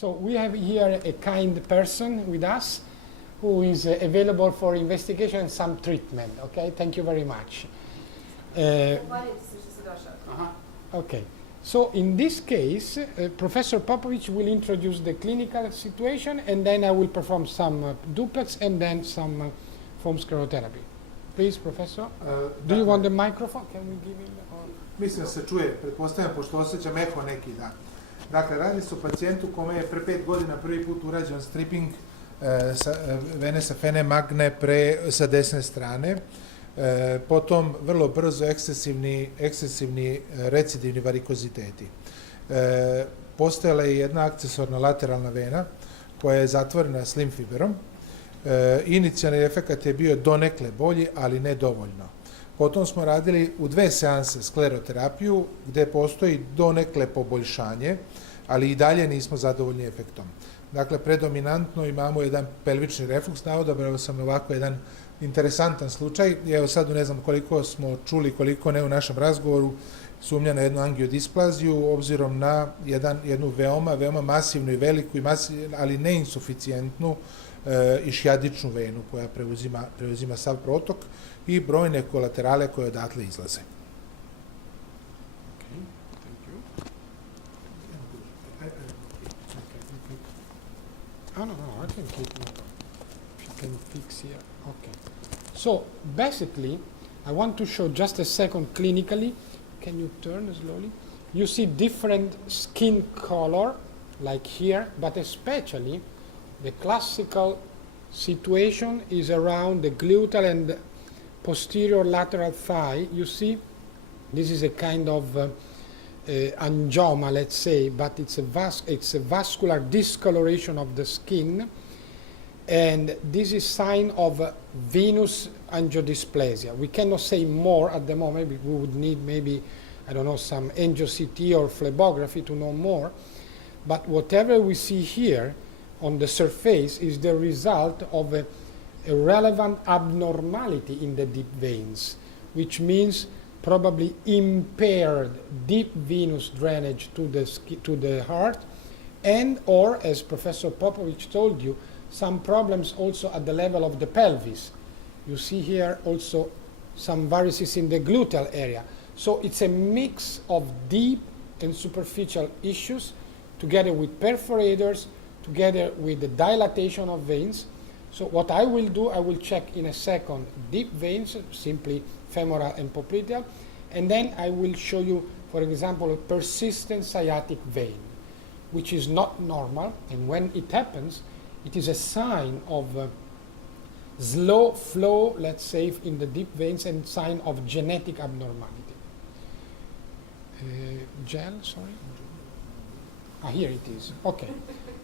So we have here a kind person with us who is available for investigation and some treatment. Okay, thank you very much. Okay, so in this case, Professor Popovic will introduce the clinical situation, and then I will perform some duplex and then some foam sclerotherapy. Please, Professor. Do you want the microphone? Can we give him the... Mislim da se čuje, pretpostavljam, pošto osjećam eho neki dan. Dakle, radi se o pacijentu kome je pre 5 godina prvi put urađen stripping vene sa fene magne sa desne strane. Potom vrlo brzo ekscesivni recidivni varikoziteti. Postojala je jedna akcesorna lateralna vena koja je zatvorena slim fiberom. Inicijalni efekat je bio donekle bolji, ali ne dovoljno. Potom smo radili u 2 seanse skleroterapiju gde postoji donekle poboljšanje, ali i dalje nismo zadovoljni efektom. Dakle, predominantno imamo jedan pelvični refluks, odabrao sam ovako jedan interesantan slučaj. Evo sad ne znam koliko smo čuli, koliko ne u našem razgovoru, sumnja na jednu angiodisplaziju, obzirom na jednu veoma masivnu i veliku, ali neinsuficijentnu išjadičnu venu koja preuzima sav protok i brojne kolaterale koje odatle izlaze. No, I can keep it. You can fix here. Okay. So basically, I want to show just a second clinically. Can you turn slowly? You see different skin color, like here, but especially the classical situation is around the gluteal and posterior lateral thigh. You see, this is a kind of angioma, let's say, but it's a vascular discoloration of the skin, and this is sign of venous angiodysplasia. We cannot say more at the moment. We would need maybe, I don't know, some angio-CT or phlebography to know more, but whatever we see here on the surface is the result of a relevant abnormality in the deep veins, which means probably impaired deep venous drainage to the heart, and or, as Professor Popovic told you, some problems also at the level of the pelvis. You see here also some varices in the gluteal area. So it's a mix of deep and superficial issues together with perforators, together with the dilatation of veins. So what I will do, I will check in a second deep veins, simply femoral and popliteal, and then I will show you, for example, a persistent sciatic vein, which is not normal, and when it happens, it is a sign of slow flow, let's say, in the deep veins, and sign of genetic abnormality. Gel, sorry? Here it is. Okay.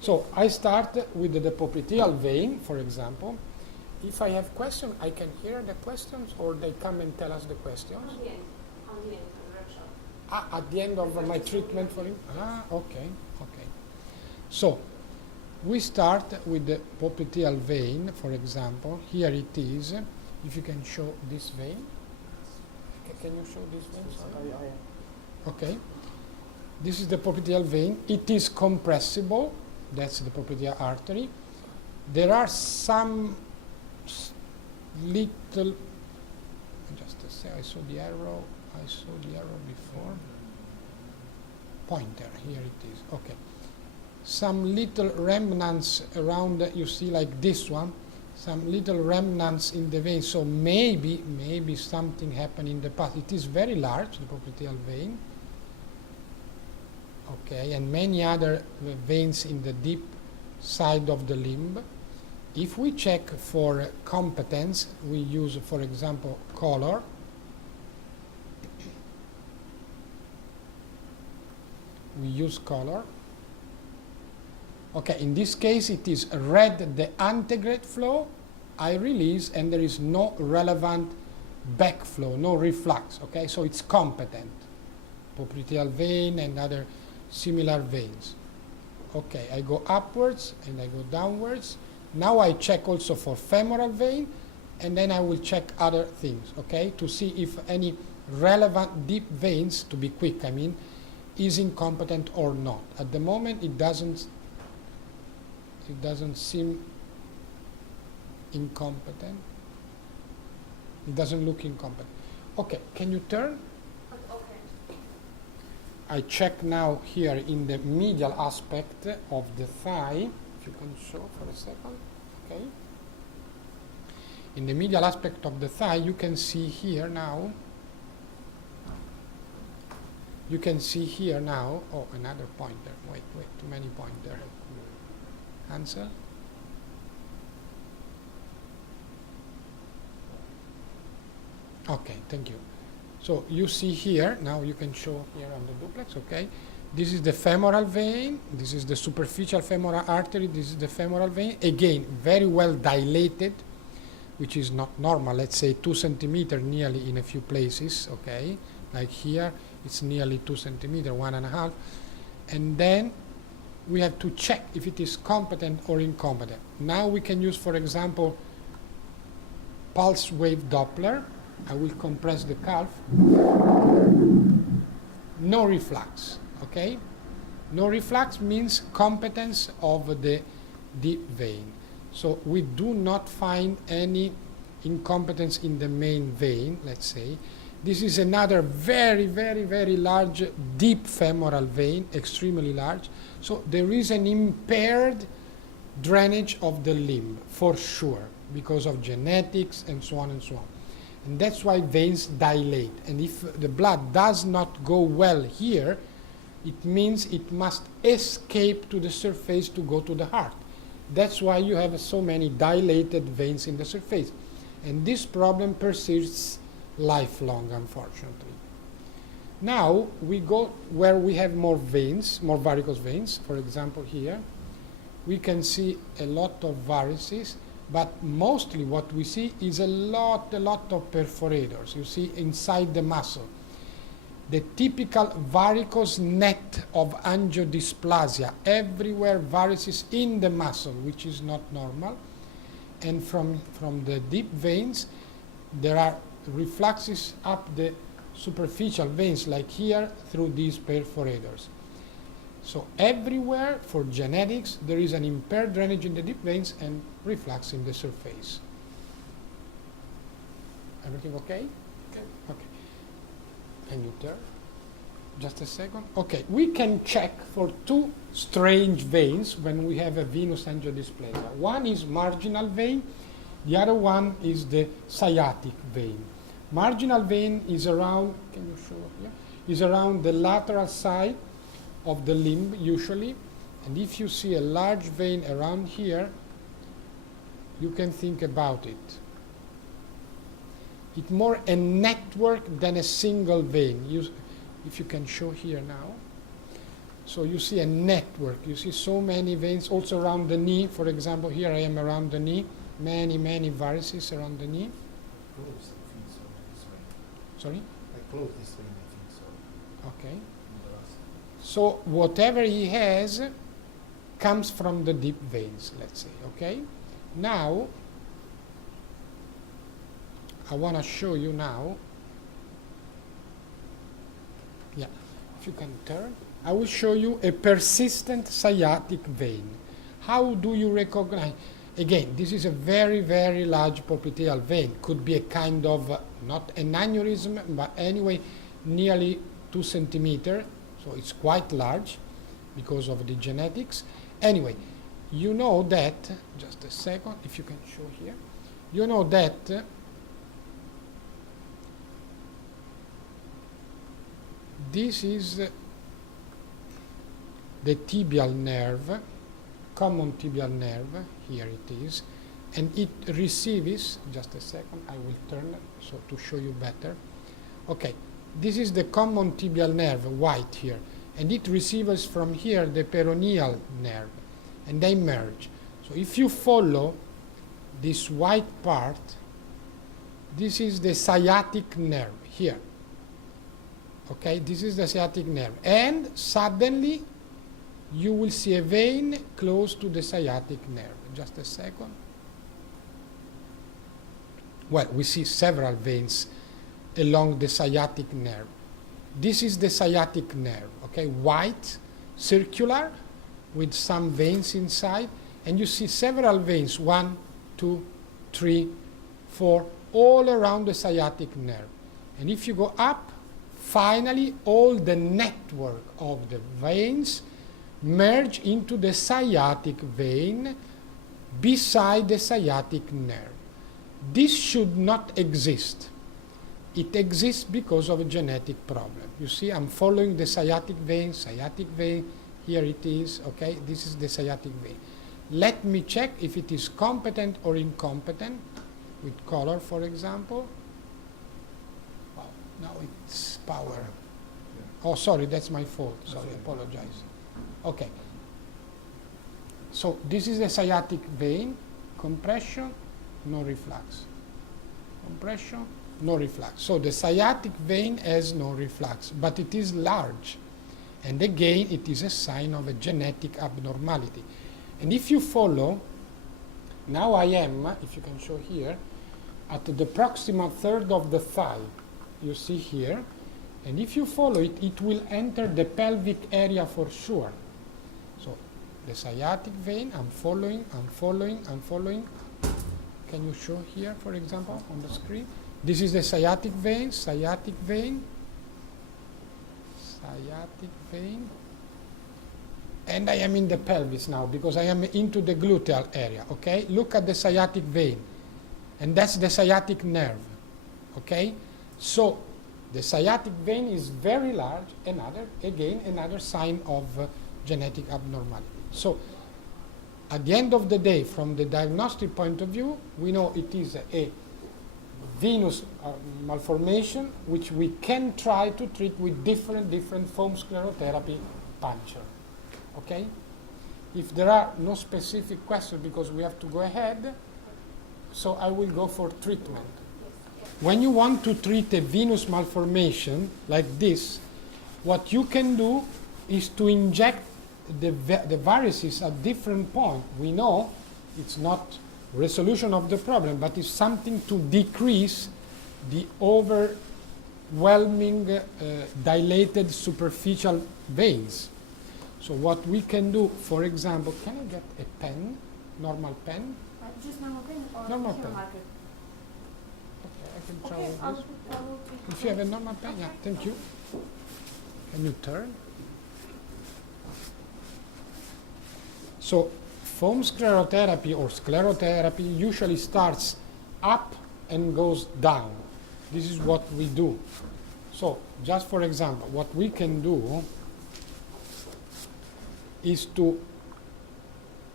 So I start with the popliteal vein, for example. If I have questions, I can hear the questions, or they come and tell us the questions? On the end of the workshop. At the end of my treatment for him? Okay. So we start with the popliteal vein, for example. Here it is. If you can show this vein. Can you show this vein? Sorry. Okay. This is the popliteal vein. It is compressible. That's the popliteal artery. There are some little, just to say, I saw the arrow before. Pointer, here it is. Okay. Some little remnants around, you see, like this one, some little remnants in the vein. So maybe something happened in the past. It is very large, the popliteal vein. Okay, and many other veins in the deep side of the limb. If we check for competence, we use, for example, color. We use color. Okay, in this case it is red, the antegrade flow, I release, and there is no relevant backflow, no reflux. Okay, so it's competent. Popliteal vein and other similar veins. Okay, I go upwards and I go downwards. Now I check also for femoral vein, and then I will check other things, okay, to see if any relevant deep veins, to be quick, I mean, is incompetent or not. At the moment, it doesn't It doesn't seem incompetent. It doesn't look incompetent. Okay, can you turn? Okay. I check now here in the medial aspect of the thigh. If you can show for a second. Okay. In the medial aspect of the thigh, you can see here now. You can see here now. Oh, another pointer. Wait, too many pointer. Answer. Okay, thank you. So you see here, now you can show here on the duplex, okay? This is the femoral vein, this is the superficial femoral artery, this is the femoral vein. Again, very well dilated, which is not normal, let's say 2 centimeters nearly in a few places, okay? Like here, it's nearly 2 centimeters, 1.5. And then we have to check if it is competent or incompetent. Now we can use, for example, pulse wave Doppler. I will compress the calf. No reflux, okay? No reflux means competence of the deep vein. So we do not find any incompetence in the main vein, let's say. This is another very, very, very large deep femoral vein, extremely large. So there is an impaired drainage of the limb, for sure, because of genetics and so on and so on. And that's why veins dilate. And if the blood does not go well here, it means it must escape to the surface to go to the heart. That's why you have so many dilated veins in the surface. And this problem persists lifelong, unfortunately. Now we go where we have more veins, more varicose veins. For example, here we can see a lot of varices. But mostly what we see is a lot of perforators. You see inside the muscle. The typical varicose net of angiodysplasia. Everywhere varices in the muscle, which is not normal. And from the deep veins, there are refluxes up the superficial veins, like here, through these perforators. So everywhere, for genetics, there is an impaired drainage in the deep veins and reflux in the surface. Everything okay? Okay. Can you turn? Just a second. Okay, we can check for 2 strange veins when we have a venous angiodysplasia. One is marginal vein, the other one is the sciatic vein. Marginal vein is around, can you show here? Is around the lateral side of the limb usually, and if you see a large vein around here, you can think about it. It's more a network than a single vein. If you can show here now. So you see a network. You see so many veins also around the knee. For example, here I am around the knee. Many varices around the knee. Close, I think so, this vein. Sorry? I close this vein, I think so. Okay. So whatever he has comes from the deep veins, let's say, okay? Now, I want to show you now, yeah, if you can turn, I will show you a persistent sciatic vein. How do you recognize? Again, this is a very, very large popliteal vein. Could be a kind of, not an aneurysm, but anyway, nearly 2 centimeters. So it's quite large because of the genetics. Anyway, you know that, just a second, if you can show here, you know that this is the tibial nerve, common tibial nerve, here it is, and it receives, just a second, I will turn so to show you better. Okay, this is the common tibial nerve, white here, and it receives from here the peroneal nerve, and they merge. So if you follow this white part, this is the sciatic nerve here. Okay, this is the sciatic nerve, and suddenly you will see a vein close to the sciatic nerve. Just a second. Well, we see several veins along the sciatic nerve. This is the sciatic nerve, okay, white, circular, with some veins inside, And you see several veins, 1, 2, 3, 4, all around the sciatic nerve. And if you go up, finally all the network of the veins merge into the sciatic vein beside the sciatic nerve. This should not exist. It exists because of a genetic problem. You see, I'm following the sciatic vein, here it is, okay? This is the sciatic vein. Let me check if it is competent or incompetent, with color, for example. Oh, now it's power. Oh, sorry, that's my fault. Sorry, apologize. Okay. So this is the sciatic vein. Compression, no reflux. Compression, no reflux. So the sciatic vein has no reflux, but it is large. And again, it is a sign of a genetic abnormality. And if you follow, now I am, if you can show here, at the proximal third of the thigh. You see here. And if you follow it, it will enter the pelvic area for sure. So the sciatic vein, I'm following. Can you show here, for example, on the screen? This is the sciatic vein, and I am in the pelvis now because I am into the gluteal area, okay? Look at the sciatic vein, and that's the sciatic nerve, okay? So the sciatic vein is very large, another sign of genetic abnormality. So at the end of the day, from the diagnostic point of view, we know it is a venous malformation which we can try to treat with different foam sclerotherapy puncture. Okay? If there are no specific questions, because we have to go ahead, so I will go for treatment. When you want to treat a venous malformation like this, what you can do is to inject the varices at different points. We know it's not resolution of the problem, but it's something to decrease the overwhelming dilated superficial veins. So what we can do, for example, can I get a pen, normal pen? Just normal pen or Normal here pen. marker? Okay, I can try Okay, with I this. will take If you have a normal pen, yeah, thank you. Can you turn? So foam sclerotherapy or sclerotherapy usually starts up and goes down. This is what we do. So just for example, what we can do is to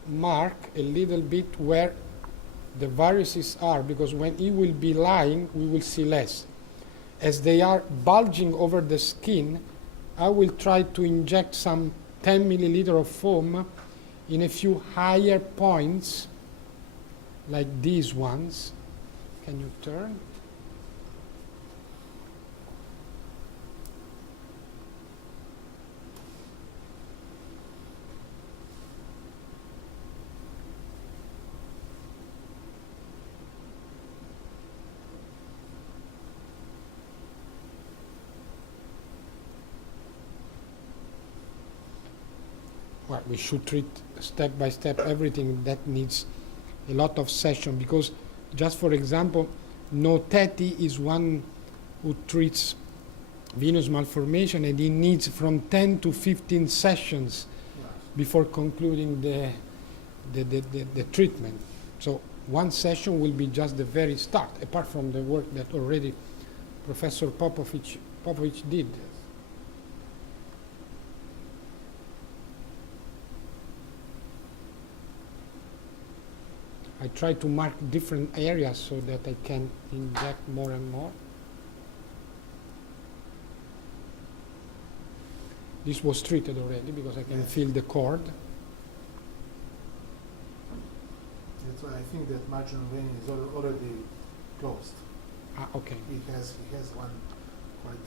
mark a little bit where the varices are, because when it will be lying, we will see less. As they are bulging over the skin, I will try to inject some 10 milliliter of foam in a few higher points, like these ones. Can you turn? Well, we should treat step by step everything that needs a lot of session, because just for example, Noteti is one who treats venous malformation, and he needs from 10 to 15 sessions before concluding the treatment. So one session will be just the very start, apart from the work that already Professor Popovic did. I try to mark different areas so that I can inject more and more. This was treated already because I can feel the cord. That's why I think that marginal vein is already closed. Ah, okay. He has one quite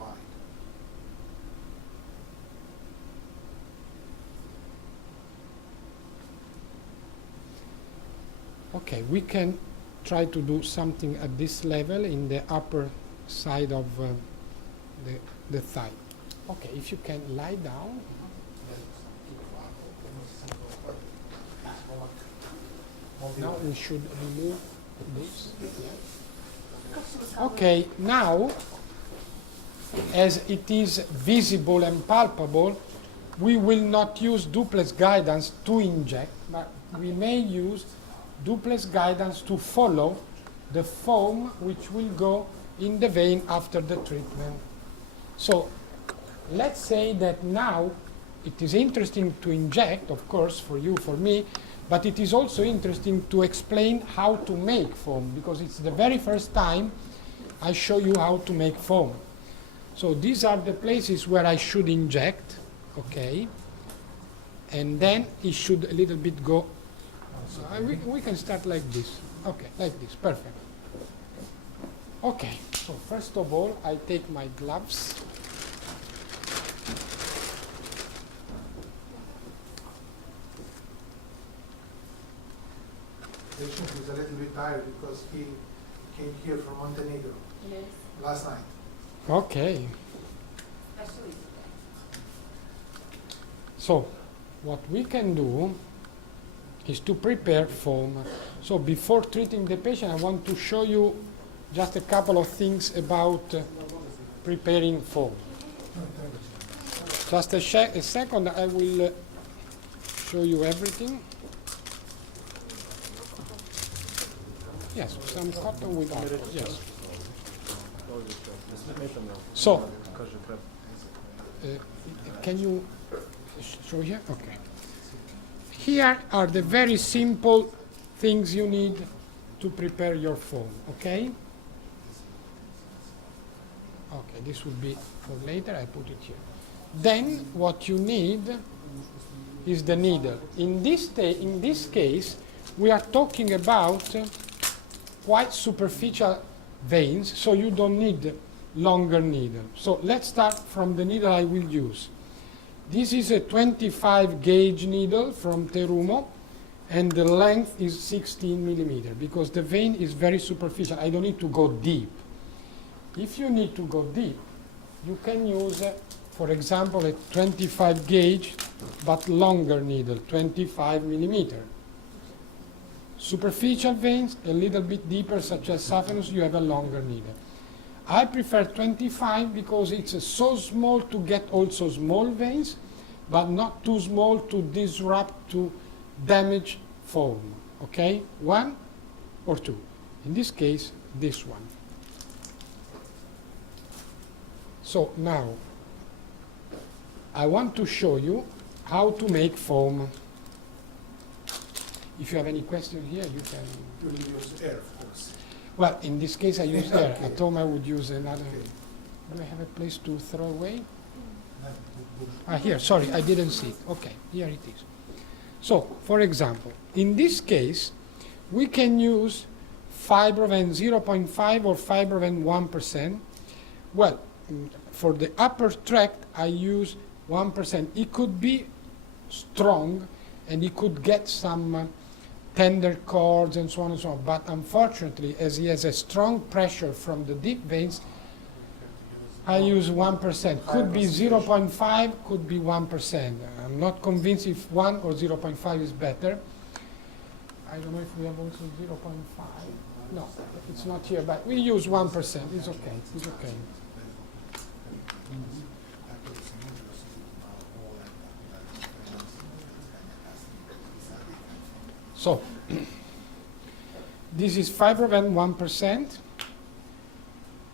wide. Okay, we can try to do something at this level in the upper side of the thigh. Okay, if you can lie down. Now we should remove this. Yeah. Okay, now, as it is visible and palpable, we will not use duplex guidance to inject, but we may use duplex guidance to follow the foam which will go in the vein after the treatment. So let's say that now it is interesting to inject, of course, for you, for me, but it is also interesting to explain how to make foam, because it's the very first time I show you how to make foam. So these are the places where I should inject, okay, and then it should a little bit go. We can start like this, okay, like this, perfect. Okay, so first of all, I take my gloves. The patient is a little bit tired because he came here from Montenegro Yes. last night. Okay, Especially today. so what we can do is to prepare foam. So before treating the patient, I want to show you just a couple of things about preparing foam. Just a second, I will show you everything. Yes, some cotton with alcohol, yes. So, can you show here? Okay. Here are the very simple things you need to prepare your foam, okay? Okay, this will be for later, I put it here. Then what you need is the needle. In this case, we are talking about quite superficial veins, so you don't need longer needle. So let's start from the needle I will use. This is a 25 gauge needle from Terumo, and the length is 16 millimeter because the vein is very superficial. I don't need to go deep. If you need to go deep, you can use, for example, a 25 gauge but longer needle, 25 millimeter. Superficial veins, a little bit deeper, such as saphenous, you have a longer needle. I prefer 25 because it's so small to get also small veins, but not too small to disrupt, to damage foam. Okay? 1 or 2. In this case, this one. So now, I want to show you how to make foam. If you have any question here, you can. You will use air, of course. Well, in this case, I use air. Okay. At home, I would use another. Okay. Do I have a place to throw away? Here, sorry, I didn't see it. Okay, here it is. So, for example, in this case, we can use Fibroven 0.5 or Fibroven 1%. Well, for the upper tract, I use 1%. It could be strong, and it could get some tender cords and so on and so on. But unfortunately, as he has a strong pressure from the deep veins, I use 1%. Could be 0.5, could be 1%. I'm not convinced if 1 or 0.5 is better. I don't know if we have also 0.5. No, it's not here, but we use 1%. It's okay. It's okay. So, this is Fibroven 1%.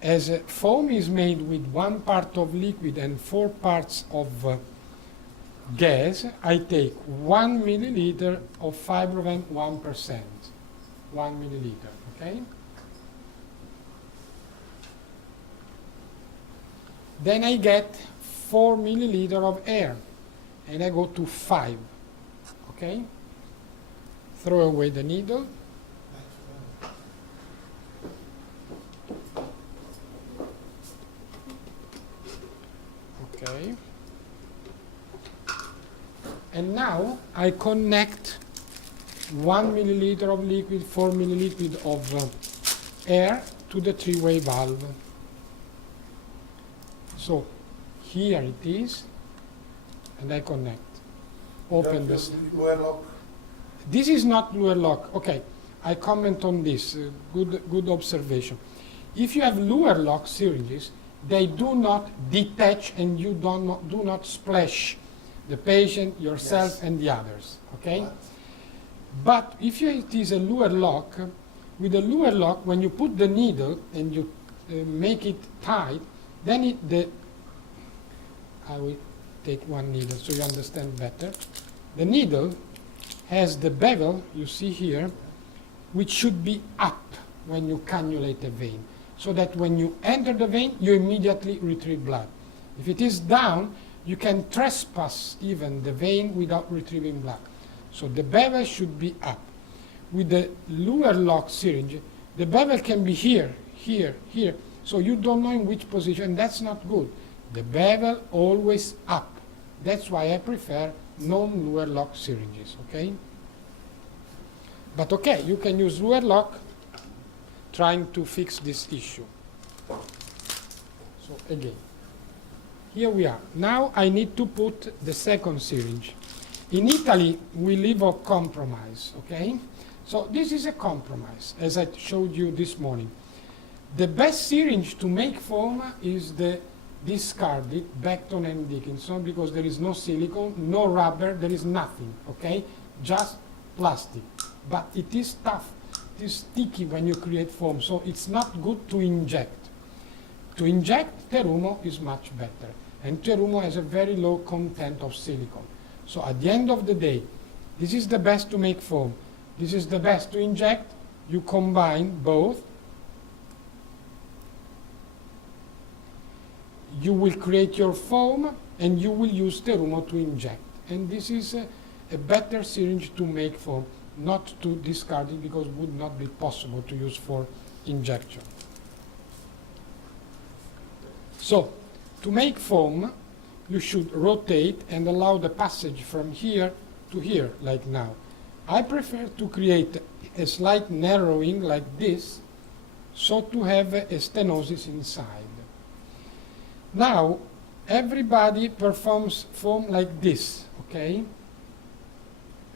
As foam is made with 1 part of liquid and 4 parts of gas, I take 1 milliliter of Fibroven 1%. 1 milliliter, okay? Then I get 4 milliliter of air, and I go to 5, okay? Throw away the needle. Okay. And now I connect 1 milliliter of liquid, 4 milliliter of air to the 3-way valve. So here it is, and I connect. Open this. You airlock This is not Luer lock. Okay, I comment on this. Good observation. If you have Luer lock syringes, they do not detach and you do not splash the patient, yourself, Yes. and the others. Okay. But But if it is a Luer lock, with a Luer lock, when you put the needle and you make it tight, then I will take one needle so you understand better. The needle has the bevel, you see here, which should be up when you cannulate a vein, so that when you enter the vein, you immediately retrieve blood. If it is down, you can trespass even the vein without retrieving blood. So the bevel should be up. With the Luer lock syringe, the bevel can be here, here, here. So you don't know in which position, and that's not good. The bevel always up. That's why I prefer non-Luer lock syringes, okay? But okay, you can use Luer lock trying to fix this issue. So again, here we are. Now I need to put the second syringe. In Italy, we live on compromise, okay? So this is a compromise, as I showed you this morning. The best syringe to make foam is the discarded Beckton and Dickinson, because there is no silicone, no rubber, there is nothing, okay? Just plastic. But it is tough, it is sticky when you create foam, so it's not good to inject. To inject, Terumo is much better, and Terumo has a very low content of silicone. So at the end of the day, this is the best to make foam, this is the best to inject. You combine both, you will create your foam, and you will use Terumo to inject. And this is a better syringe to make foam, not to discard it, because it would not be possible to use for injection. So, to make foam, you should rotate and allow the passage from here to here, like now. I prefer to create a slight narrowing like this, so to have a stenosis inside. Now, everybody performs foam like this, okay?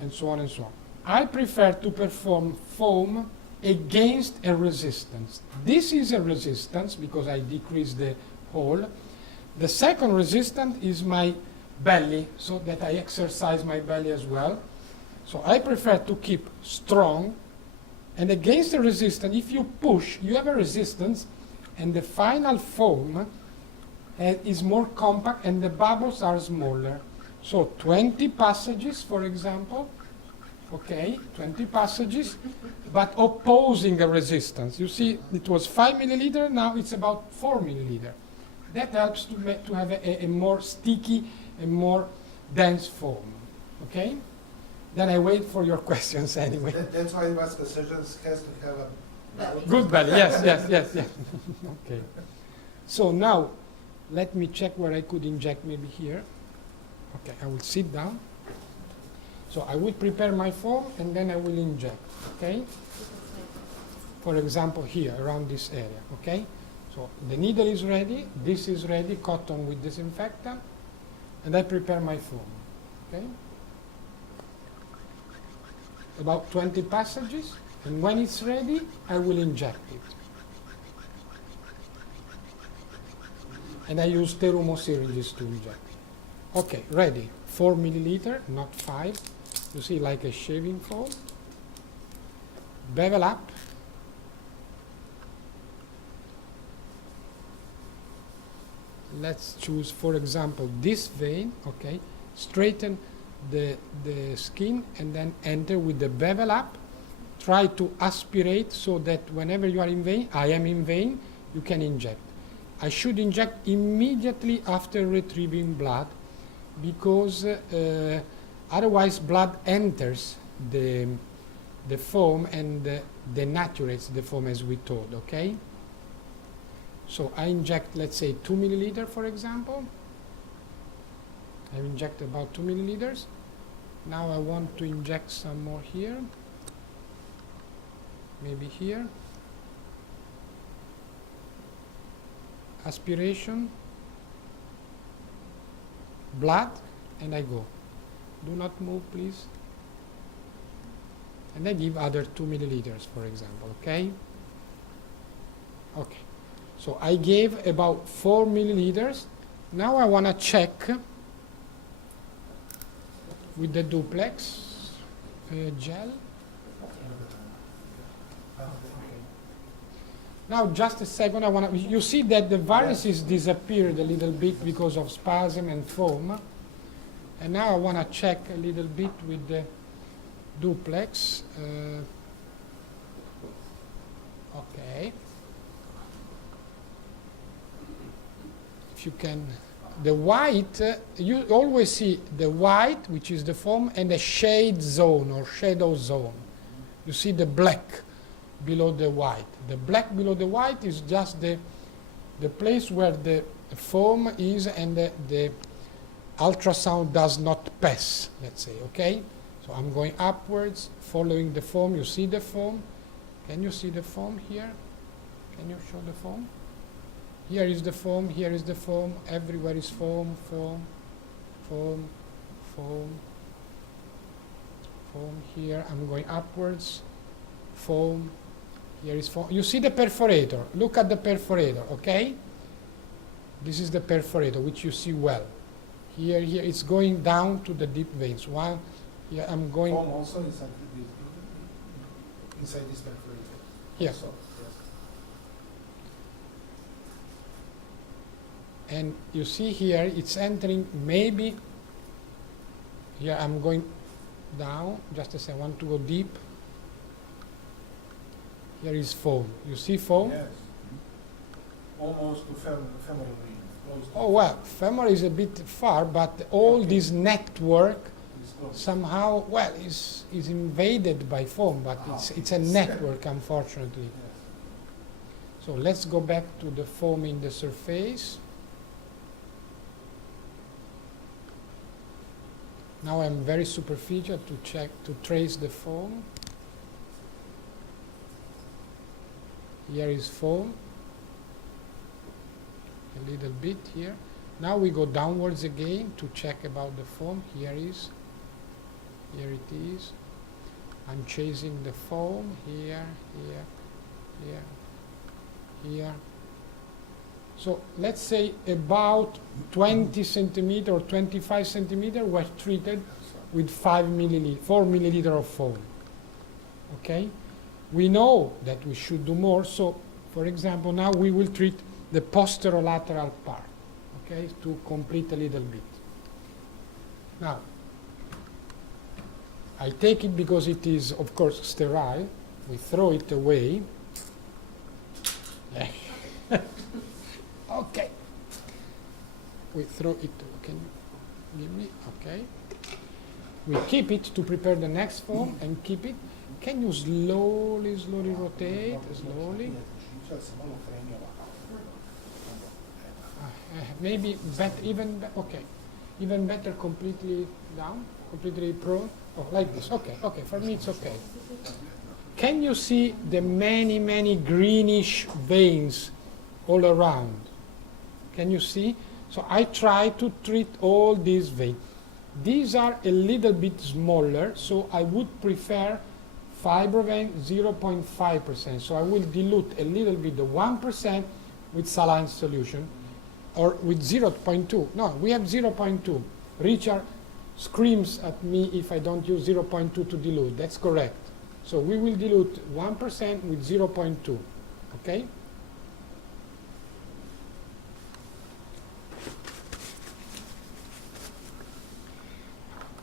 And so on and so on. I prefer to perform foam against a resistance. This is a resistance because I decrease the hole. The second resistance is my belly, so that I exercise my belly as well. So I prefer to keep strong, and against the resistance, if you push, you have a resistance, and the final foam is more compact and the bubbles are smaller. So 20 passages, for example, okay, 20 passages, but opposing a resistance. You see, it was 5 milliliter, now it's about 4 milliliter. That helps to have a more sticky and more dense foam, okay? Then I wait for your questions anyway. that's why vascular surgeons has to have a Good belly, yes. Okay. So now, let me check where I could inject, maybe here. Okay, I will sit down. So I will prepare my foam and then I will inject, okay? For example, here, around this area, okay? So the needle is ready, this is ready, cotton with disinfectant, and I prepare my foam, okay? About 20 passages, and when it's ready, I will inject it. And I use Terumo syringes to inject. Okay, ready. 4 milliliter, not 5. You see, like a shaving foam. Bevel up. Let's choose, for example, this vein, okay? Straighten the skin and then enter with the bevel up. Try to aspirate so that whenever you are in vein, I am in vein, you can inject. I should inject immediately after retrieving blood, because otherwise blood enters the foam and denaturates the foam, as we told, okay? So I inject, let's say, 2 milliliter, for example. I inject about 2 milliliters. Now I want to inject some more here, maybe here. Aspiration, blood, and I go. Do not move, please. and I give other 2 milliliters, for example, okay? Okay, so I gave about 4 milliliters. Now I want to check with the duplex gel. Now, just a second, I want to, you see that the varices disappeared a little bit because of spasm and foam. And now I want to check a little bit with the duplex. Okay. If you can, the white, you always see the white, which is the foam, and a shade zone or shadow zone. You see the black below the white. The black below the white is just the place where the foam is and the ultrasound does not pass, let's say, okay? So I'm going upwards, following the foam. You see the foam? Can you see the foam here? Can you show the foam? Here is the foam, here is the foam, everywhere is foam, foam, foam, foam, foam here. I'm going upwards, foam, here is foam. You see the perforator. Look at the perforator, okay? This is the perforator, which you see well. Here, it's going down to the deep veins. One, here I'm going. Foam also inside this perforator. Here. Also, yes. And you see here, it's entering maybe. Here I'm going down. Just a second, I want to go deep. Here is foam. You see foam? Yes. Almost to femoral vein. Close to Oh well, femoral is a bit far, but all this network It's close. somehow, well, is invaded by foam, but it's a network, unfortunately. Yes. So let's go back to the foam in the surface. Now I'm very superficial to check, to trace the foam. Here is foam. A little bit here. Now we go downwards again to check about the foam. Here it is. I'm chasing the foam here, here, here, here. So let's say about 20 centimeter or 25 centimeter were treated with 4 milliliter of foam. Okay? We know that we should do more, so for example, now we will treat the posterolateral part, okay, to complete a little bit. Now, I take it because it is, of course, sterile. We throw it away. Okay. We throw it, can you give me, okay. We keep it to prepare the next foam and keep it. Can you slowly rotate, slowly? Maybe okay. Even better, completely down, completely prone. Oh, like this. Okay, okay. For me, it's okay. Can you see the many greenish veins all around? Can you see? So I try to treat all these veins. These are a little bit smaller, so I would prefer fibroven 0.5%. So I will dilute a little bit the 1% with saline solution, or with 0.2. No, we have 0.2. Richard screams at me if I don't use 0.2 to dilute. That's correct. So we will dilute 1% with 0.2. Okay?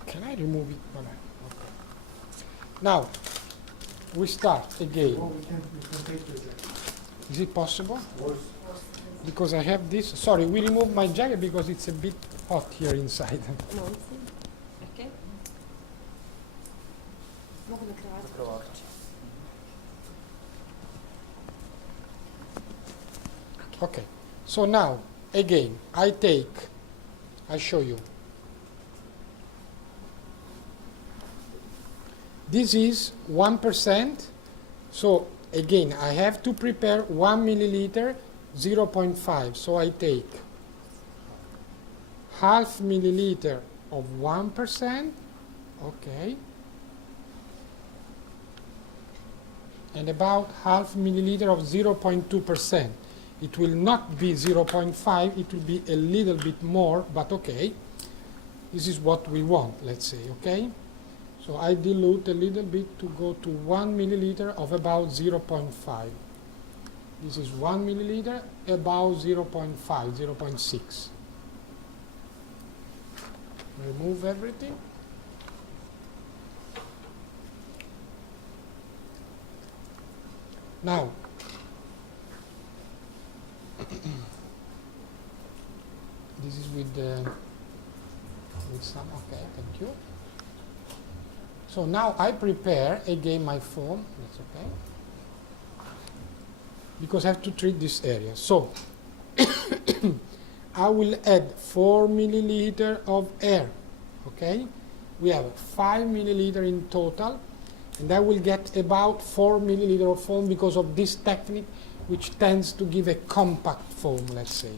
Can I remove it? No, no. Okay. Now, we start again. Oh, we can take the jacket. Is it possible? Worse. Because I have this. Sorry, we remove my jacket because it's a bit hot here inside. Perché? Mogu na kratko. Okay. So now, again, I show you. This is 1%. So again, I have to prepare 1 milliliter, 0.5. So I take half milliliter of 1%. Okay. and about half milliliter of 0.2%. It will not be 0.5, it will be a little bit more, but okay. This is what we want, let's say, okay? So I dilute a little bit to go to 1 milliliter of about 0.5. This is 1 milliliter, about 0.5, 0.6. Remove everything. Now, this is with some, okay, thank you. So now I prepare again my foam, that's okay, because I have to treat this area. So I will add 4 milliliter of air, okay? We have 5 milliliter in total, and I will get about 4 milliliter of foam because of this technique, which tends to give a compact foam, let's say.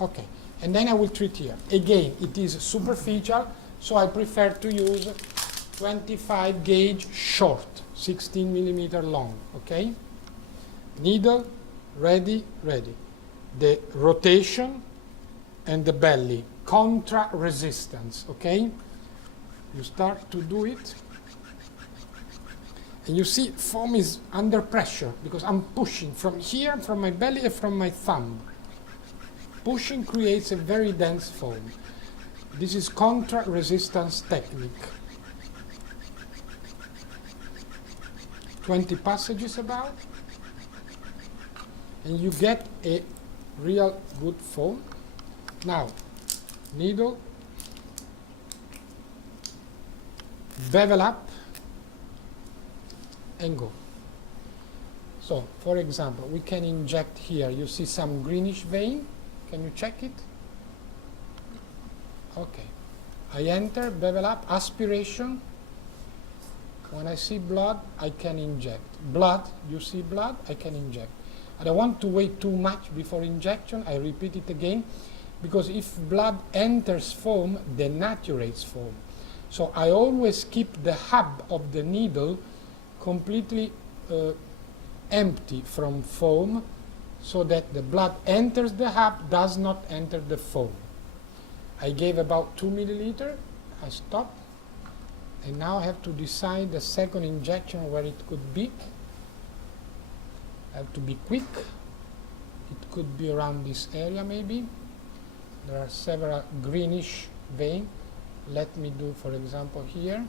Okay, and then I will treat here. Again, it is superficial, so I prefer to use 25 gauge short, 16 millimeter long, okay? Needle, ready, ready. The rotation and the belly, contra resistance, okay? You start to do it, and you see foam is under pressure because I'm pushing from here, from my belly and from my thumb. Pushing creates a very dense foam. This is contra resistance technique. 20 passages about, and you get a real good foam. Now, needle, bevel up, and go. So, for example, we can inject here. You see some greenish vein. Can you check it? Okay. I enter, bevel up, aspiration. When I see blood, I can inject. Blood, you see blood, I can inject. I don't want to wait too much before injection. I repeat it again, because if blood enters foam, denaturates foam. So I always keep the hub of the needle completely empty from foam, so that the blood enters the hub, does not enter the foam. I gave about 2 milliliter, I stop, and now I have to decide the second injection where it could be. I have to be quick. It could be around this area maybe. There are several greenish veins. Let me do, for example, here.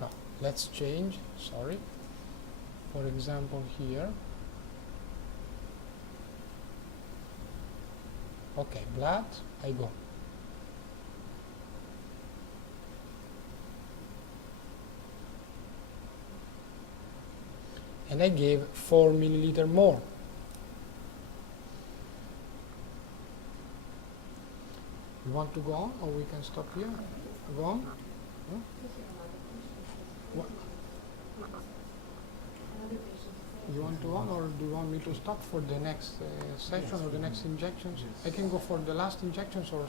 No, let's change, sorry. For example, here. Okay, blood, I go. And I gave 4 milliliter more. You want to go on, or we can stop here? Go on? Huh? What? You want to on, or do you want me to stop for the next session or the next injections? I can go for the last injections or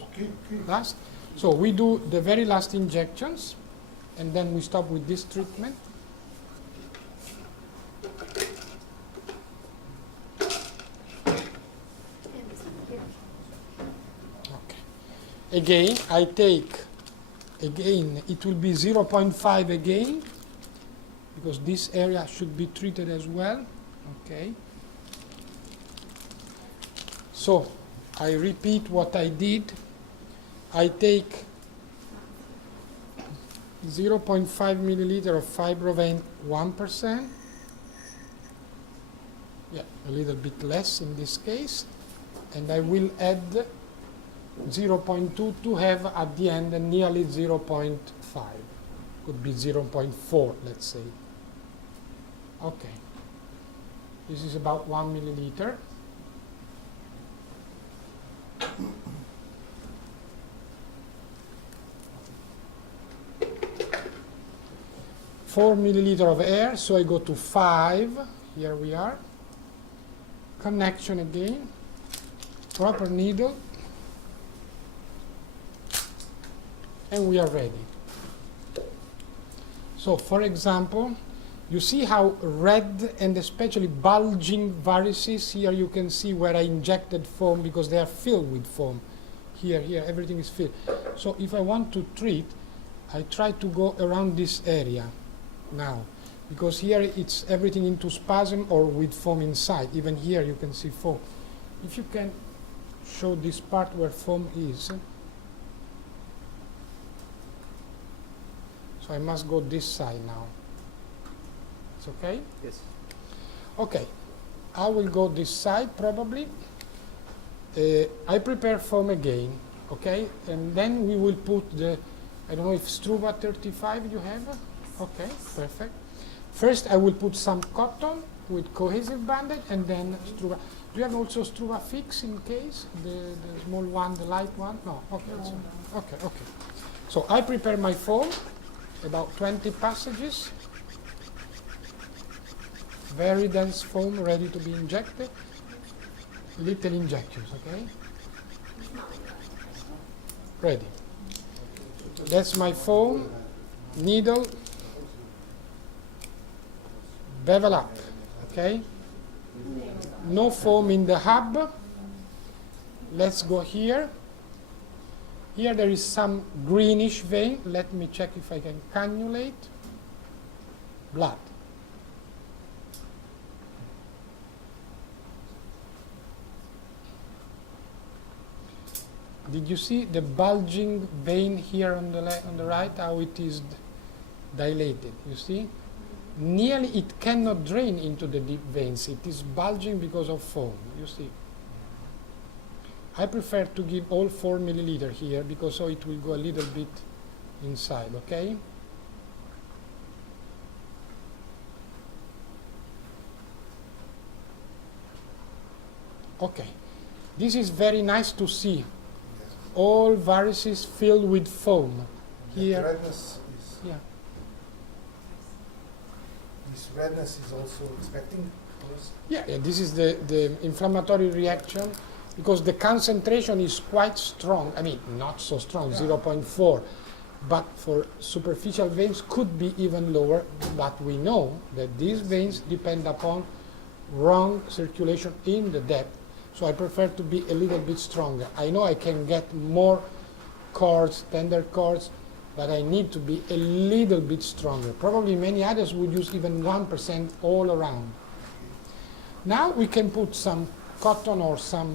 last. So we do the very last injections, and then we stop with this treatment. Okay. Again, I take, again, it will be 0.5 again, because this area should be treated as well. Okay. So I repeat what I did. I take 0.5 milliliter of Fibrovent 1%. Yeah, a little bit less in this case. And I will add 0.2 to have at the end nearly 0.5. Could be 0.4, let's say. Okay. This is about 1 milliliter. Four milliliter of air, so I go to 5 Here we are. Connection again. Proper needle. And we are ready. So, for example, you see how red and especially bulging varices, here you can see where I injected foam because they are filled with foam. Here, everything is filled. So if I want to treat, I try to go around this area now, because here it's everything into spasm or with foam inside. Even here you can see foam. If you can show this part where foam is. So I must go this side now. It's okay? Yes. Okay. I will go this side probably. I prepare foam again, okay? And then we will put the, I don't know if Struva 35 you have? Okay, perfect. First I will put some cotton with cohesive bandage and then Struva. Do you have also Struva fix in case? The small one, the light one? No, okay. No, So, no. okay. So I prepare my foam, about 20 passages. Very dense foam ready to be injected. Little injections, okay? Ready. That's my foam, needle, bevel up, okay? No foam in the hub. Let's go here. Here there is some greenish vein. Let me check if I can cannulate. Blood. Did you see the bulging vein here on the on the right, how it is dilated? You see? Nearly it cannot drain into the deep veins. It is bulging because of foam. You see? I prefer to give all 4 milliliter here because so it will go a little bit inside, okay? Okay. This is very nice to see. All varices filled with foam. Here. The redness is, Yeah. this redness is also expecting us. Yeah, this is the inflammatory reaction because the concentration is quite strong. I mean, not so strong, 0.4, but for superficial veins could be even lower. But we know that these veins depend upon wrong circulation in the depth. So I prefer to be a little bit stronger. I know I can get more cords, tender cords, but I need to be a little bit stronger. Probably many others would use even 1% all around. Now we can put some cotton or some,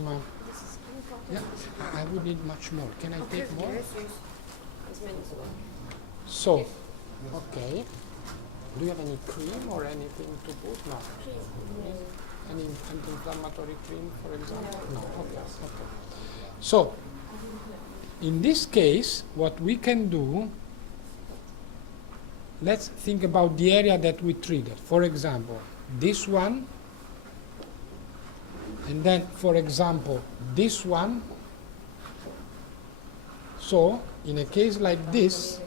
This is clean cotton. yeah, I would need much more. Can I take more? Yes, yes. As many as well. So, okay. Do you have any cream or anything to put? No. Any anti-inflammatory cream, for example? No. Okay. So, in this case, what we can do, let's think about the area that we treated. For example, this one, and then, for example, this one. So, in a case like this,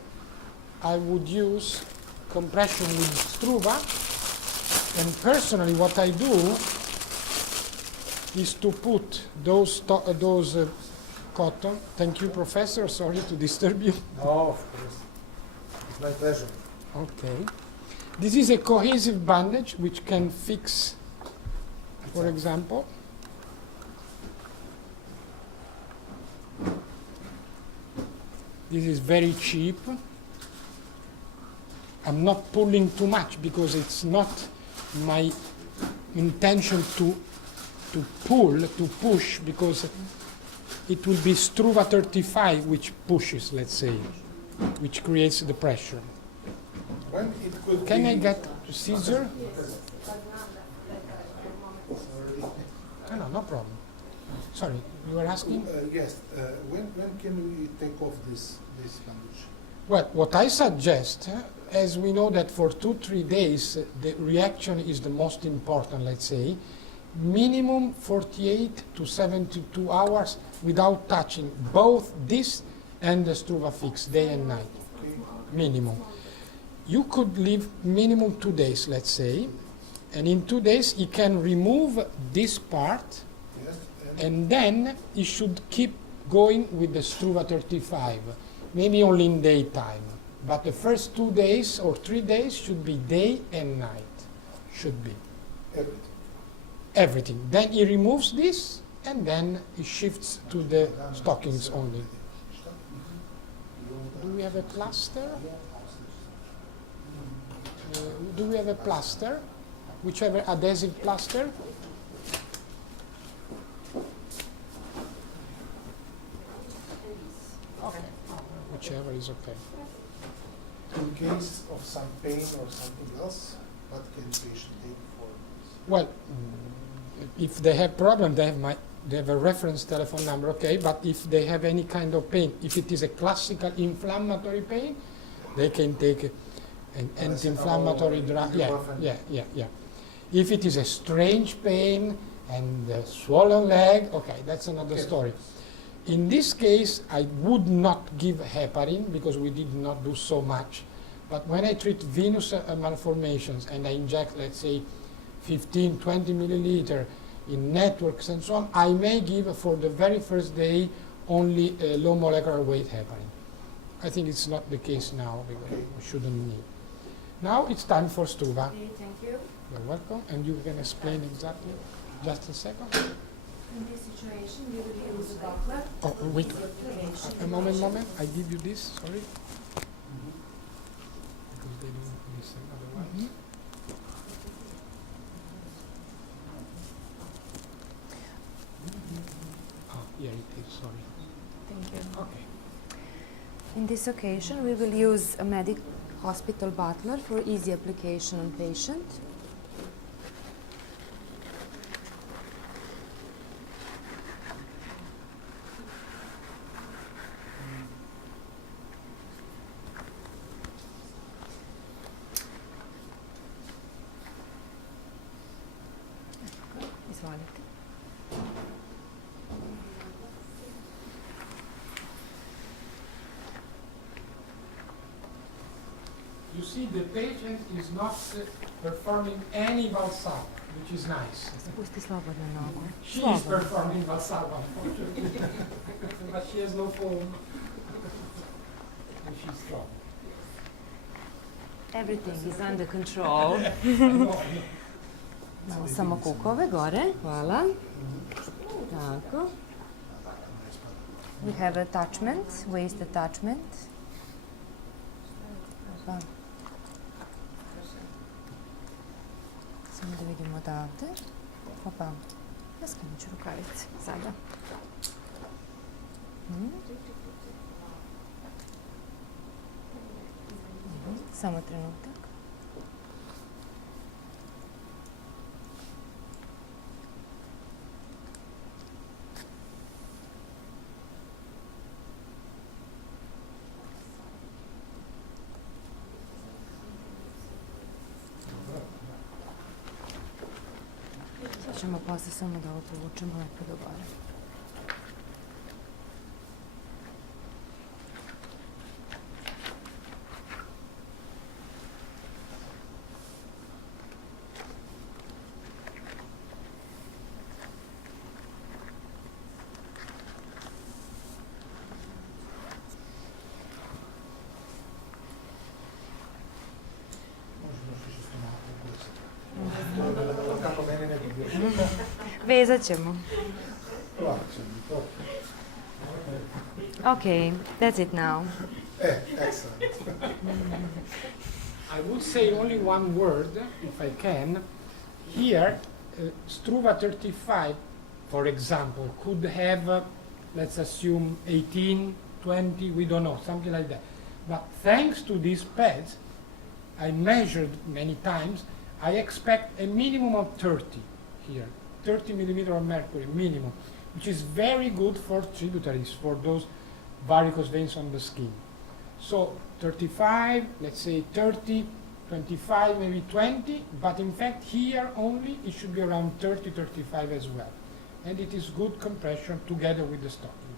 I would use compression with Struva. And personally, what I do is to put those cotton. Thank you, Professor. Sorry to disturb you. No, of course. It's my pleasure. Okay. This is a cohesive bandage which can fix, for example. This is very cheap. I'm not pulling too much because it's not my intention to push, because it will be Struva 35 which pushes, let's say, which creates the pressure. When it could Can be I get a scissor? No problem. Sorry, you were asking? yes. When can we take off this bandage? Well, what I suggest, as we know that for 2-3 days the reaction is the most important, let's say, minimum 48 to 72 hours without touching both this and the Struva fix, day and night, minimum. You could leave minimum 2 days, let's say, And in 2 days, he can remove this part, Yes. and then he should keep going with the Struva 35, maybe only in daytime. But the first 2 days or 3 days should be day and night, should be. Everything. Everything. Then he removes this, and then he shifts to the stockings only. Do we have a plaster? Do we have a plaster? Whichever adhesive plaster? Okay. Whichever is okay. In case of some pain or something else, what can patient take for this? Well, if they have problem, they have a reference telephone number, okay, but if they have any kind of pain, if it is a classical inflammatory pain, they can take an anti-inflammatory drug. Yeah. If it is a strange pain and a swollen leg, okay, that's another story. In this case, I would not give heparin because we did not do so much. But when I treat venous malformations and I inject, let's say, 15, 20 milliliter in networks and so on, I may give for the very first day only low molecular weight heparin. I think it's not the case now because we shouldn't need. Now it's time for Struva. Okay, thank you. You're welcome, and you can explain exactly. Just a second. In this situation, we will use a buckler. Oh, wait. A moment. I give you this. Sorry. Because they don't listen otherwise. Oh, here it is. Sorry. Thank you. Okay. In this occasion, we will use a medic hospital butler for easy application on patient. Izvolite. You see, the patient is not performing any Valsalva, which is nice. Pusti slobodno nogu. She is Slobodno. performing Valsalva, unfortunately, but she has no foam, and she's strong. Everything is under control. Malo samo kukove gore. Hvala. Tako. We have attachment, waist attachment. Opa. Samo da vidimo odavde. Opa. Ja skinut ću rukavice sada. Samo trenutak. Sad ćemo posle samo da ovo povučemo lepo do gore. Kako meni ne bi bio. Vezat ćemo. Okay, that's it now. Excellent. I would say only one word, if I can. Here, Struva 35, for example, could have, let's assume, 18, 20, we don't know, something like that. But thanks to these pads, I measured many times, I expect a minimum of 30 here, 30 millimeter of mercury, minimum, which is very good for tributaries, for those varicose veins on the skin. So 35, let's say 30, 25, maybe 20, but in fact here only it should be around 30, 35 as well. And it is good compression together with the stocking.